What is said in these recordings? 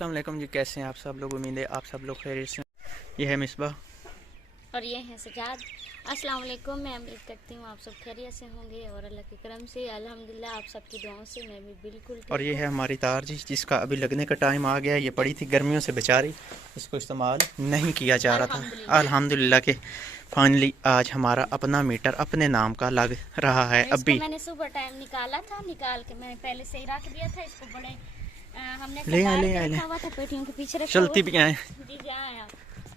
अस्सलाम वालेकुम जी, कैसे हैं आप सब लोग। उम्मीद है आप सब लोग खैरियत से। ये है मिसबाह और ये है सजाद। अस्सलाम वालेकुम। मैं उम्मीद करती हूँ आप सब खैरियत से होंगे और अल्लाह के करम से अल्हम्दुलिल्लाह आप सबकी दुआओं से मैं भी बिल्कुल और ठीक ये हूँ। है हमारी तार जी, जिसका अभी लगने का टाइम आ गया है। ये पड़ी थी गर्मियों से बेचारी, इसको इस्तेमाल नहीं किया जा रहा था। अल्हम्दुलिल्लाह। अल्हम्दुलिल्लाह के फाइनली आज हमारा अपना मीटर अपने नाम का लग रहा है। इसको अभी मैंने सुबह टाइम निकाला था, निकाल के मैंने पहले से ही रख दिया था। इसको बड़े हमने ले आए संभाल ले के आए ले रखा हुआ था, पेटियों के पीछे रखा चलती हुआ भी आए। था। जी जाए आप।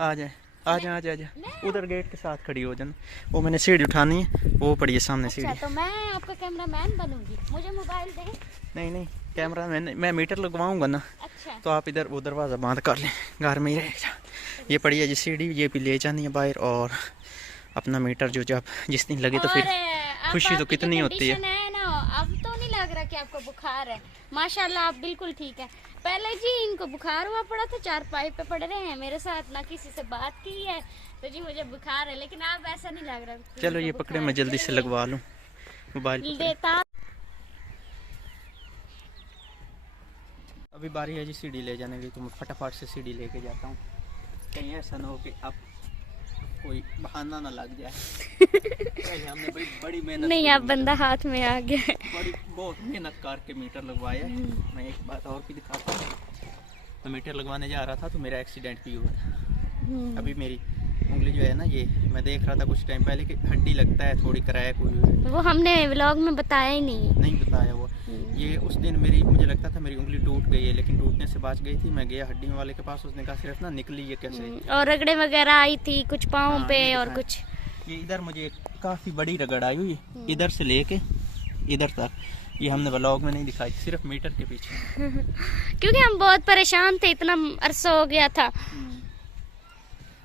आ जाए आ जाए आ जाए आ जाए। मैं उधर गेट के साथ खड़ी हो जाना। वो मैंने सीढ़ी उठानी है, वो पड़ी है सामने अच्छा, सीढ़ी। तो मैं आपका कैमरा मैन बनूंगी, मुझे मोबाइल दें। नहीं नहीं, कैमरा मैं मीटर लगवाऊंगा ना, अच्छा तो आप इधर वो दरवाज़ा बंद कर लें, घर में ही रहेगा। ये पड़ी है जी सीढ़ी, ये भी ले जानी है बाहर। और अपना मीटर जो जब जिस दिन लगे तो और फिर अब खुशी तो आपकी जो कितनी होती है। कंडीशन है ना, अब तो नहीं लग रहा कि आपको बुखार है। माशाल्लाह आप बिल्कुल ठीक है। पहले जी इनको बुखार हुआ पड़ा था, चारपाई पे पड़ रहे हैं मेरे साथ, ना किसी से बात की है, तो जी मुझे बुखार है। लेकिन अब ऐसा नहीं लग रहा। चलो ये पकड़े, मैं जल्दी से लगवा लूँ मोबाइल देता। अभी बारी है जी सीढ़ी ले जाने की, तो मैं फटाफट से सीढ़ी लेके जाता हूँ। कहीं ऐसा ना हो कि अब कोई बहाना ना लग जाए। पहले हमने बड़ी मेहनत नहीं, की, आप बंदा हाथ में आ गया। बहुत मेहनत करके मीटर लगवाया है। मैं एक बात और भी दिखाता हूँ। तो मीटर लगवाने जा रहा था तो मेरा एक्सीडेंट भी हुआ था। अभी मेरी उंगली जो है ना, ये मैं देख रहा था कुछ टाइम पहले कि हड्डी लगता है, थोड़ी क्रैक हुई है। वो हमने व्लॉग में बताया ही नहीं बताया वो। ये उस दिन मुझे लगता था मेरी उंगली टूट गई है, लेकिन टूटने से बच गई थी। मैं गया हड्डी वाले के पास, उसने कहा सिर्फ ना निकली है कैसे। और रगड़े वगैरह आई थी कुछ पाँव पे और कुछ। ये इधर मुझे काफ़ी बड़ी रगड़ आई हुई है, इधर से लेके इधर तक। ये हमने व्लॉग में नहीं दिखाई, सिर्फ मीटर के पीछे। क्योंकि हम बहुत परेशान थे, इतना अरसा हो गया था।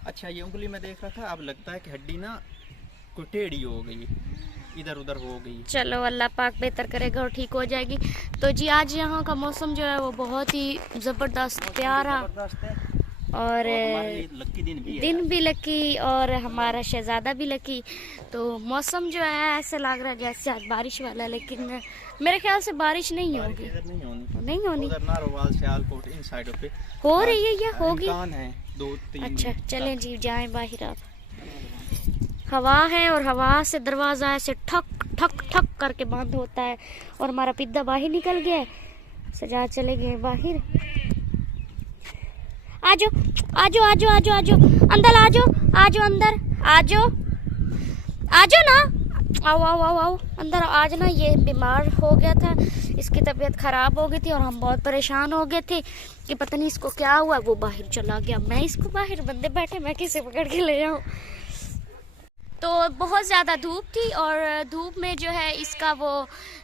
अच्छा, ये उंगली में देख रहा था, अब लगता है कि हड्डी ना कोई टेढ़ी हो गई, इधर उधर हो गई। चलो अल्लाह पाक बेहतर करेगा और ठीक हो जाएगी। तो जी आज यहाँ का मौसम जो है वो बहुत ही ज़बरदस्त प्यारा और लकी दिन भी लकी और हमारा शहजादा भी लकी। तो मौसम जो है ऐसे लग रहा है जैसे आज बारिश वाला, लेकिन मेरे ख्याल से बारिश नहीं होगी। नहीं होनी हो रही है या होगी। अच्छा चलें जी, जाएं बाहर। आप हवा है और हवा से दरवाज़ा ऐसे ठक ठक ठक करके बंद होता है। और हमारा पिद्दा बाहर निकल गया है, सजा चले गए बाहर। आजो आजो आजो आजो आजो अंदर, आजो आजो अंदर, आजो आजो ना, आओ आओ आओ आओ अंदर। आज ना ये बीमार हो गया था, इसकी तबीयत ख़राब हो गई थी और हम बहुत परेशान हो गए थे कि पता नहीं इसको क्या हुआ। वो बाहर चला गया, मैं इसको बाहर बंदे बैठे, मैं किसे पकड़ के ले जाऊँ। तो बहुत ज़्यादा धूप थी और धूप में जो है इसका वो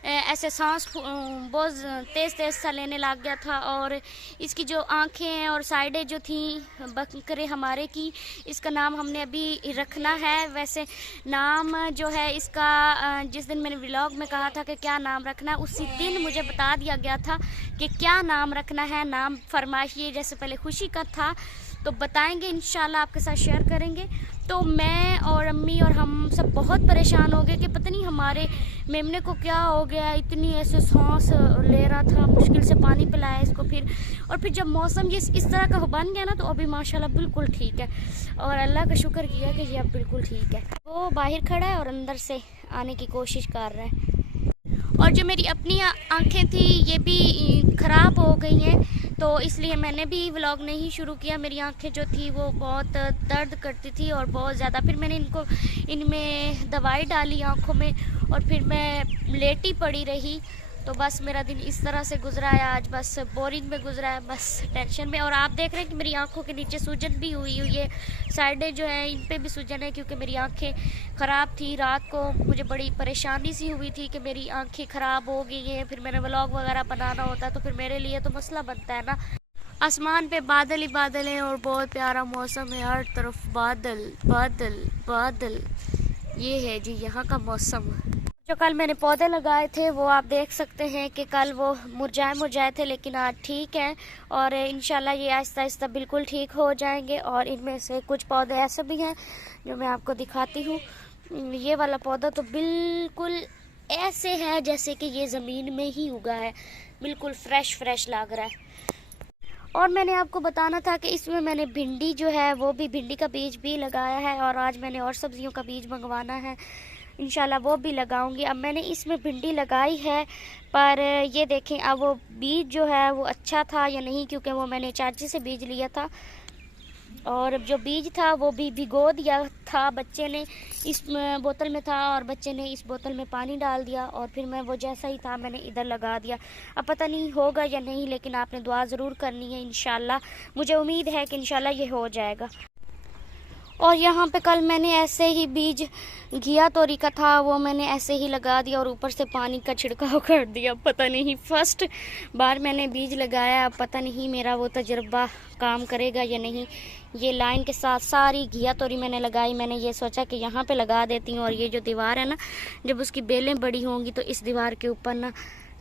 ऐसे सांस बहुत तेज़ तेज़ सा लेने लग गया था। और इसकी जो आंखें हैं और साइडें जो थी बकरे हमारे की, इसका नाम हमने अभी रखना है। वैसे नाम जो है इसका जिस दिन मैंने व्लॉग में कहा था कि क्या नाम रखना है, उसी दिन मुझे बता दिया गया था कि क्या नाम रखना है। नाम फरमाइश ये जैसे पहले खुशी का था तो बताएंगे, इंशाल्लाह आपके साथ शेयर करेंगे। तो मैं और अम्मी और हम सब बहुत परेशान हो गए कि पता नहीं हमारे मेमने को क्या हो गया, इतनी ऐसे सांस ले रहा था, मुश्किल से पानी पिलाया इसको। फिर जब मौसम ये इस तरह का बन गया ना, तो अभी माशाल्लाह बिल्कुल ठीक है और अल्लाह का शुक्र किया कि ये अब बिल्कुल ठीक है। वो बाहर खड़ा है और अंदर से आने की कोशिश कर रहा है। और जो मेरी अपनी आँखें थी ये भी ख़राब हो गई हैं, तो इसलिए मैंने भी व्लॉग नहीं शुरू किया। मेरी आंखें जो थी वो बहुत दर्द करती थी और बहुत ज़्यादा। फिर मैंने इनमें दवाई डाली आंखों में और फिर मैं लेटी पड़ी रही। तो बस मेरा दिन इस तरह से गुजरा है आज, बस बोरिंग में गुजरा है, बस टेंशन में। और आप देख रहे हैं कि मेरी आंखों के नीचे सूजन भी हुई है, साइडें जो है इन पे भी सूजन है, क्योंकि मेरी आंखें ख़राब थी। रात को मुझे बड़ी परेशानी सी हुई थी कि मेरी आंखें ख़राब हो गई हैं। फिर मैंने व्लॉग वगैरह बनाना होता है तो फिर मेरे लिए तो मसला बनता है ना। आसमान पे बादल ही बादल हैं और बहुत प्यारा मौसम है, हर तरफ बादल बादल बादल। ये है जी यहाँ का मौसम। जो कल मैंने पौधे लगाए थे वो आप देख सकते हैं कि कल वो मुरझाए थे, लेकिन आज ठीक है और इंशाल्लाह ये आहिस्ता आहिस्ता बिल्कुल ठीक हो जाएंगे। और इनमें से कुछ पौधे ऐसे भी हैं जो मैं आपको दिखाती हूँ। ये वाला पौधा तो बिल्कुल ऐसे है जैसे कि ये ज़मीन में ही उगा है, बिल्कुल फ्रेश लग रहा है। और मैंने आपको बताना था कि इसमें मैंने भिंडी जो है वो भी, भिंडी का बीज भी लगाया है, और आज मैंने और सब्जियों का बीज मंगवाना है, इंशाल्लाह वो भी लगाऊंगी। अब मैंने इसमें भिंडी लगाई है, पर ये देखें अब वो बीज जो है वो अच्छा था या नहीं, क्योंकि वो मैंने चाची से बीज लिया था, और जो बीज था वो भी भिगो दिया था बच्चे ने, इस बोतल में था और बच्चे ने इस बोतल में पानी डाल दिया, और फिर मैं वो जैसा ही था मैंने इधर लगा दिया। अब पता नहीं होगा या नहीं, लेकिन आपने दुआ ज़रूर करनी है, इंशाल्लाह मुझे उम्मीद है कि इंशाल्लाह ये हो जाएगा। और यहाँ पे कल मैंने ऐसे ही बीज घिया तोरी का था, वो मैंने ऐसे ही लगा दिया और ऊपर से पानी का छिड़काव कर दिया। पता नहीं फर्स्ट बार मैंने बीज लगाया, अब पता नहीं मेरा वो तजुर्बा काम करेगा या नहीं। ये लाइन के साथ सारी घिया तोरी मैंने लगाई। मैंने ये सोचा कि यहाँ पे लगा देती हूँ, और ये जो दीवार है ना, जब उसकी बेलें बड़ी होंगी तो इस दीवार के ऊपर ना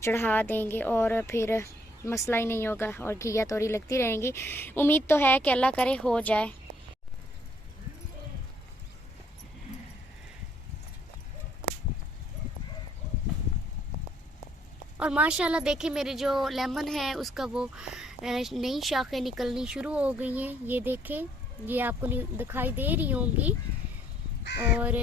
चढ़ा देंगे, और फिर मसला ही नहीं होगा और घिया तोरी लगती रहेंगी। उम्मीद तो है कि अल्लाह करे हो जाए। और माशाल्लाह देखिए मेरे जो लेमन है उसका वो नई शाखें निकलनी शुरू हो गई हैं। ये देखें, ये आपको दिखाई दे रही होंगी, और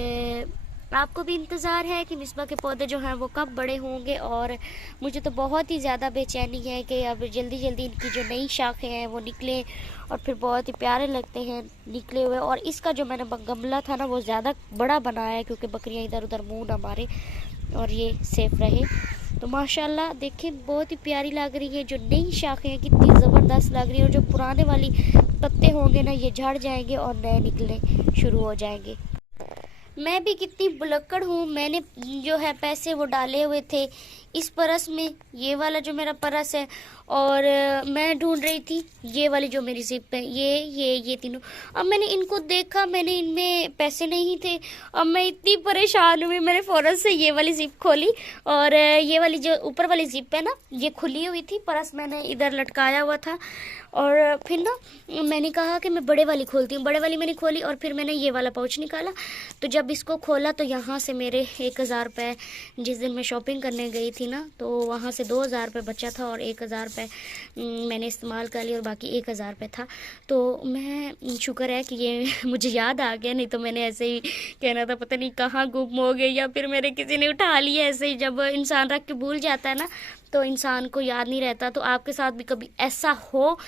आपको भी इंतज़ार है कि मिसबा के पौधे जो हैं वो कब बड़े होंगे। और मुझे तो बहुत ही ज़्यादा बेचैनी है कि अब जल्दी जल्दी इनकी जो नई शाखें हैं वो निकलें, और फिर बहुत ही प्यारे लगते हैं निकले हुए। और इसका जो मैंने गमला था ना वो ज़्यादा बड़ा बनाया है, क्योंकि बकरियां इधर उधर मुंह ना मारे और ये सेफ रहे। तो माशाल्लाह देखिए बहुत ही प्यारी लग रही है। जो नई शाखें हैं कितनी ज़बरदस्त लग रही है, और जो पुराने वाली पत्ते होंगे ना ये झड़ जाएंगे और नए निकलने शुरू हो जाएंगे। मैं भी कितनी बुलक्कड़ हूँ, मैंने जो है पैसे वो डाले हुए थे इस परस में, ये वाला जो मेरा परस है, और मैं ढूंढ रही थी ये वाली जो मेरी जिप है, ये तीनों। अब मैंने इनको देखा, मैंने इनमें पैसे नहीं थे। अब मैं इतनी परेशान हुई, मैंने फ़ौरन से ये वाली जिप खोली, और ये वाली जो ऊपर वाली जिप है ना ये खुली हुई थी, परस मैंने इधर लटकाया हुआ था। और फिर ना मैंने कहा कि मैं बड़े वाली खोलती हूँ, बड़े वाली मैंने खोली, और फिर मैंने ये वाला पाउच निकाला। तो जब इसको खोला तो यहाँ से मेरे 1000 रुपये, जिस दिन मैं शॉपिंग करने गई थी ना, तो वहाँ से 2000 रुपये बचा था, और 1000 रुपये मैंने इस्तेमाल कर लिया, और बाकी 1000 रुपये था। तो मैं शुक्र है कि ये मुझे याद आ गया, नहीं तो मैंने ऐसे ही कहना था पता नहीं कहाँ गुम हो गए, या फिर मेरे किसी ने उठा लिया। ऐसे ही जब इंसान रख के भूल जाता है ना तो इंसान को याद नहीं रहता। तो आपके साथ भी कभी ऐसा हो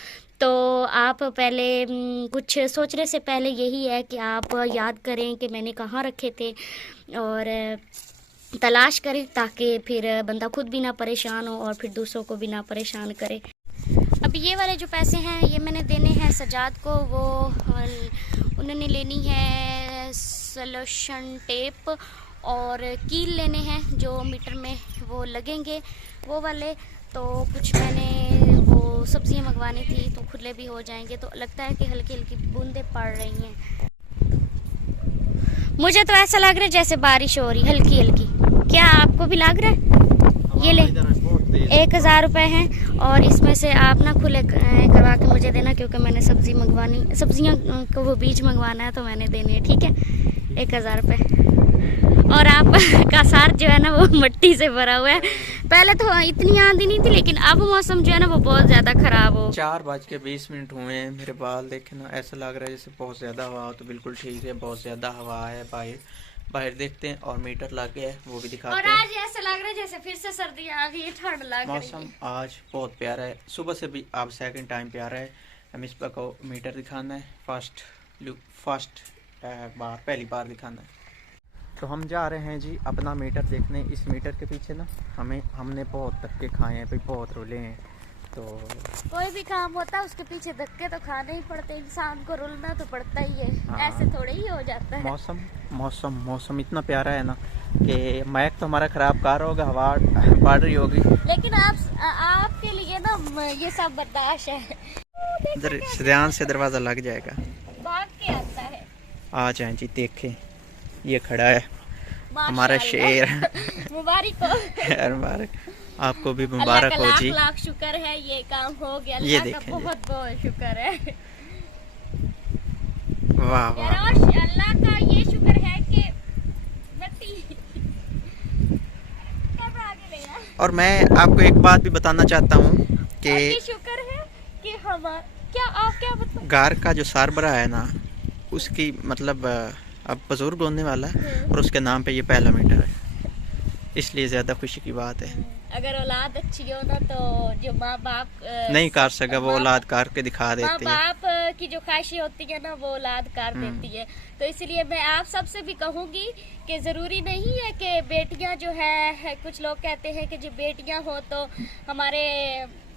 तो आप पहले कुछ सोचने से पहले यही है कि आप याद करें कि मैंने कहाँ रखे थे, और तलाश करें, ताकि फिर बंदा खुद भी ना परेशान हो और फिर दूसरों को भी ना परेशान करे। अब ये वाले जो पैसे हैं ये मैंने देने हैं सजाद को, वो उन्होंने लेनी है सलोशन टेप और कील लेने हैं जो मीटर में वो लगेंगे वो वाले। तो कुछ मैंने वो सब्जियां मंगवानी थी तो खुले भी हो जाएंगे। तो लगता है कि हल्की हल्की बूंदें पड़ रही हैं, मुझे तो ऐसा लग रहा है जैसे बारिश हो रही हल्की हल्की। क्या आपको भी लग रहा है? ये ले 1000 रुपये हैं, और इसमें से आप ना खुले करवा के मुझे देना, क्योंकि मैंने सब्जियां को वो बीज मंगवाना है तो मैंने देने हैं, ठीक है? 1000 रुपये। और आपका सार जो है ना वो मिट्टी से भरा हुआ है। पहले तो इतनी आंधी नहीं थी, लेकिन अब मौसम जो है ना वो बहुत ज़्यादा ख़राब हो। 4:20 हुए हैं। मेरे बाल देखे ना, ऐसा लग रहा है जैसे बहुत ज़्यादा हवा हो। तो बिल्कुल ठीक है, बहुत ज़्यादा हवा है बाहर देखते हैं, और मीटर लगे है वो भी दिखाते हैं। और आज ऐसा लग रहा है जैसे फिर से सर्दी आ गई, ठंड लग रही है। मौसम आज बहुत प्यारा है, सुबह से भी अब सेकंड टाइम प्यारा है। हम इस पर को मीटर दिखाना है, पहली बार दिखाना है। तो हम जा रहे हैं जी अपना मीटर देखने। इस मीटर के पीछे ना हमने बहुत धक्के खाए हैं भाई, बहुत रोले हैं। तो कोई भी काम होता है उसके पीछे धक्के तो खाने ही पड़ते, इंसान को रुलना तो पड़ता ही है। हाँ। ऐसे थोड़े ही हो जाता है। मौसम इतना प्यारा है ना कि मैक तो हमारा खराब कार होगा, हवा बढ़ रही होगी, लेकिन आपके लिए ना ये सब बर्दाश्त है। ध्यान से दरवाज़ा लग जाएगा, भाग के आता है। आ जाए जी, देखें ये खड़ा है हमारा शेर। मुबारक हो। मुबारक, आपको भी मुबारक हो जी। लाख शुक्र है ये काम हो गया, ये अल्लाह का बहुत बहुत शुक्र है। वाह वाह, अल्लाह का ये शुक्र है कि और मैं आपको एक बात भी बताना चाहता हूँ कि ये शुक्र है कि हवा क्या आप क्या मतलब? घर का जो सरबराह है ना, उसकी मतलब अब बुजुर्ग होने वाला है और उसके नाम पे ये पहला मीटर है, इसलिए ज़्यादा खुशी की बात है। अगर औलाद अच्छी हो ना तो जो माँ बाप नहीं कर सका वो औलाद कर के दिखा माँ देती है। बाप की जो ख्वाहिशें होती है ना वो औलाद कर देती है। तो इसलिए मैं आप सबसे भी कहूँगी कि ज़रूरी नहीं है कि बेटियाँ जो है, कुछ लोग कहते हैं कि जो बेटियाँ हो तो हमारे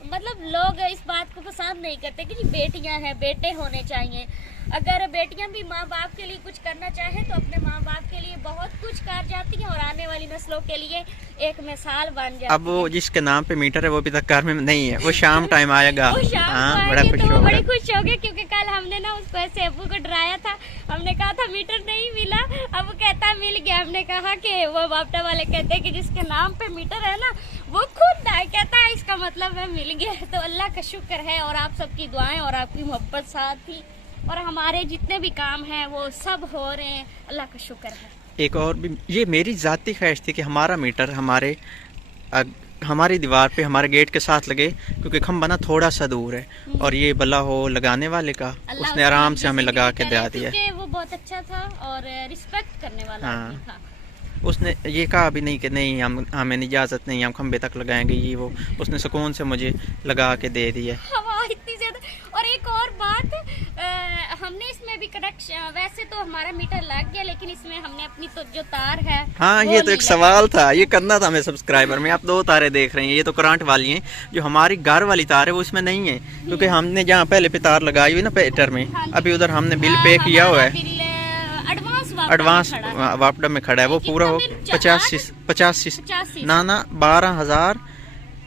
मतलब लोग इस बात को पसंद नहीं करते कि जी बेटियाँ हैं, बेटे होने चाहिए। अगर बेटियां भी माँ बाप के लिए कुछ करना चाहे तो अपने माँ बाप के लिए बहुत कुछ कर जाती हैं और आने वाली नस्लों के लिए एक मिसाल बन जाती है। अब वो जिसके नाम पे मीटर है वो अभी तक घर में नहीं है, वो शाम टाइम आएगा। वो शाम हाँ, को बड़ा आएंगे खुश तो वो होगा। बड़े खुश हो गए क्योंकि कल हमने ना उसको ऐसे अब्बू को डराया था। हमने कहा था मीटर नहीं मिला, अब वो कहता मिल गया। हमने कहा कि वो बापटा वाले कहते हैं कि जिसके नाम पे मीटर है ना वो खुद आए, कहता है इसका मतलब है मिल गया। तो अल्लाह का शुक्र है और आप सबकी दुआएं और आपकी मोहब्बत साथ थी और हमारे जितने भी काम हैं वो सब हो रहे हैं, अल्लाह का शुक्र है। एक और भी ये मेरी ज़ाती ख्वाहिश थी कि हमारा मीटर हमारी दीवार पे हमारे गेट के साथ लगे, क्योंकि खंभा ना थोड़ा सा दूर है और ये भला हो लगाने वाले का, उसने आराम से हमें लगा के दे दिया। क्योंकि वो बहुत अच्छा था और रिस्पेक्ट करने वाला आदमी था। उसने ये कहा भी नहीं कि नहीं हमें इजाज़त नहीं, हम खंभे तक लगाएंगे ये वो, उसने सुकून से मुझे लगा के दे दिया। हवा इतनी ज़्यादा। और एक और बात, हमने इसमें भी कनेक्शन, वैसे तो हमारा मीटर लग गया लेकिन इसमें हमने अपनी तो जो तार है हाँ, ये तो एक सवाल था, ये करना था हमें सब्सक्राइबर में। आप 2 तारें देख रहे हैं, ये तो करंट वाली हैं, जो हमारी घर वाली तार है वो इसमें नहीं है, क्योंकि हमने जहाँ पहले पे तार लगाई हुई ना पेटर में, अभी उधर हमने बिल पे किया हुआ है, एडवांस वापडा में खड़ा है, वो पूरा हो 85 ना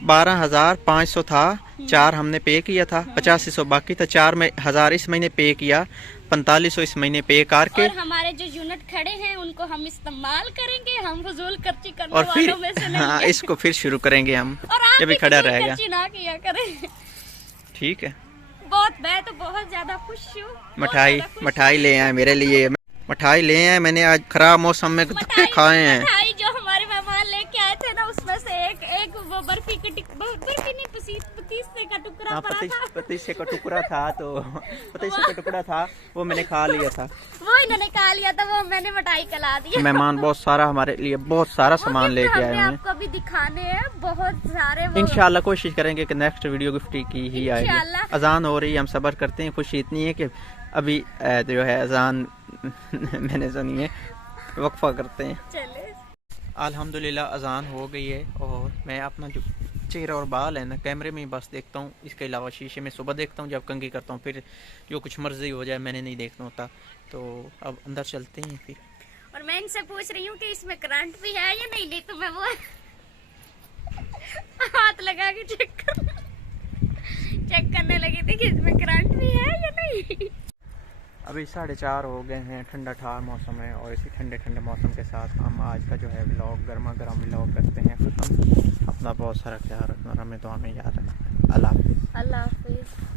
12,500 था। 4 हमने पे किया था, 8500 बाकी था, 4 में 1000 इस महीने पे किया, 4500 इस महीने पे करके। और हमारे जो यूनिट खड़े हैं उनको हम इस्तेमाल करेंगे, हम फजूल खर्ची करने और फिर वालों में से नहीं हाँ, है। इसको फिर शुरू करेंगे हम और आप जब भी भी खड़ा फजूल रहेगा। खर्ची ना किया करें। ठीक है, मैं तो बहुत ज्यादा खुश हूँ। मिठाई ले आए मेरे लिए, मिठाई ले आए मैंने आज खराब मौसम में धक्के खाए हैं। मिठाई जो हमारे मेहमान लेके आए थे ना उसमें से एक वो बर्फी नहीं पतीसे का टुकड़ा पड़ा था। पतीसे का टुकड़ा था, तो पतीसे का टुकड़ा था वो मैंने खा लिया था, वो इन्होंने खा लिया था, वो मैंने मिठाई खिला दी। मेहमान बहुत सारा हमारे लिए बहुत सारा सामान लेके आए हैं। आपको भी दिखाने हैं बहुत सारे। इंशाल्लाह कोशिश करेंगे कि नेक्स्ट वीडियो गिफ्ट की ही आएगी। अजान हो रही है, हम सब्र करते हैं। खुशी इतनी है कि अभी जो है अजान मैंने सुनी है, वक्फा करते हैं। चले अल्हम्दुलिल्लाह अजान हो गई है और मैं अपना जो चेहरा और बाल है ना कैमरे में बस देखता हूँ, इसके अलावा शीशे में सुबह देखता हूँ जब कंघी करता हूँ, फिर जो कुछ मर्जी हो जाए मैंने नहीं देखना होता। तो अब अंदर चलते हैं फिर। और मैं इनसे पूछ रही हूँ कि इसमें करंट भी है या नहीं, तो मैं वो हाथ लगा के चेक करने लगी थी कि इसमें करंट भी है या नहीं। अभी 4:30 हो गए हैं, ठंडा ठंडा मौसम है और इसी ठंडे ठंडे मौसम के साथ हम आज का जो है व्लॉग गर्मा गर्म व्लॉग करते हैं। हम अपना बहुत सारा ख्याल रखना, हमें तो हमें याद रखना। अल्लाह हाफिज़।